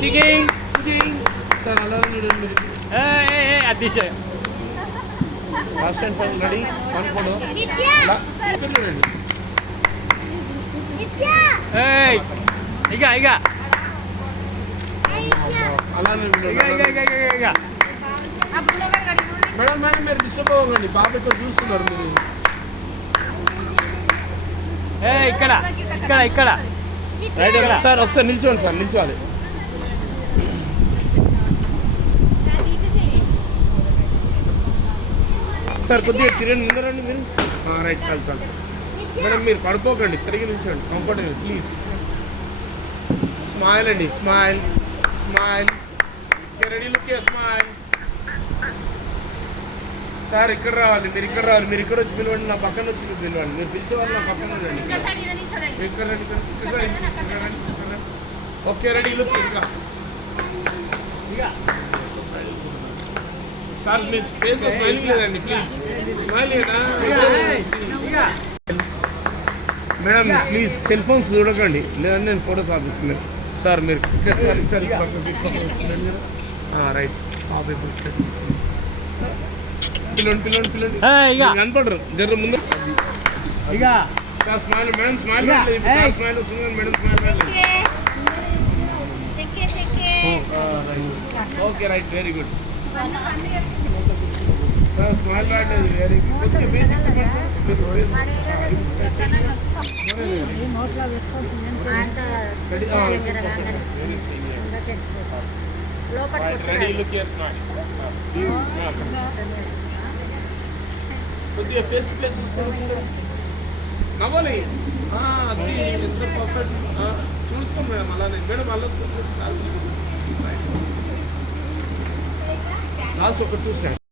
Checking sir అలా చూడండి. అతిశయ first and final ready one photo చూడండి. ఇక ఇక అలానే ఇక ఇక ఇక ఇక ఇక మేడం మేడం మీరు డిస్టర్బ్ అవ్వకండి, బాబు ఇక్కడ చూస్తున్నారు మీరు. ఇక్కడ ఇక్కడ ఇక్కడ రైట్ సార్ ఒకసారి నిల్చోండి సార్, నిల్చోవాలి. సార్ కొద్దిగా తిరిగి ముందరండి మీరు. రైట్ చాలు చాలు మేడం, మీరు పడుకోకండి, సరిగ్గా నిల్చోండి, కంఫర్టబుల్ ప్లీజ్. స్మైల్ అండి, smile smile. Ready look smile. Sir ఇక్కడ రావాలి, మీరు ఇక్కడ రావాలి, మీరు ఇక్కడ వచ్చి పిలవండి, నా పక్కన వచ్చి పిలవండి. మీరు పిలిచేవాళ్ళు నా పక్కన రండి. ఇక్కడ రండి. Okay ready look. ఇంకా సార్ మీ ఫేస్ లో స్మైలింగ్ లేదండి, please smile madam. Please cell phones చూడకండి, లేదంటే నేను ఫోటోస్ ఆపిస్తున్నాను. సార్ మీరు సార్ రైట్ పిల్లండి కనపడరు జర ముందు. స్మైల్ మేడం, స్మైల్ స్మైల్ వస్తుంది madam, smile. Okay right very good smile రావట్లేదు, very good. Ready look smile. కొద్దిగా ఫేస్ టు ఫేస్ చూసుకోండి, నవ్వాలి. అది ఎంత పర్ఫెక్ట్ చూసుకోండి మేడం, అలానే మేడం అలా లాస్ట్ ఒక 2 seconds.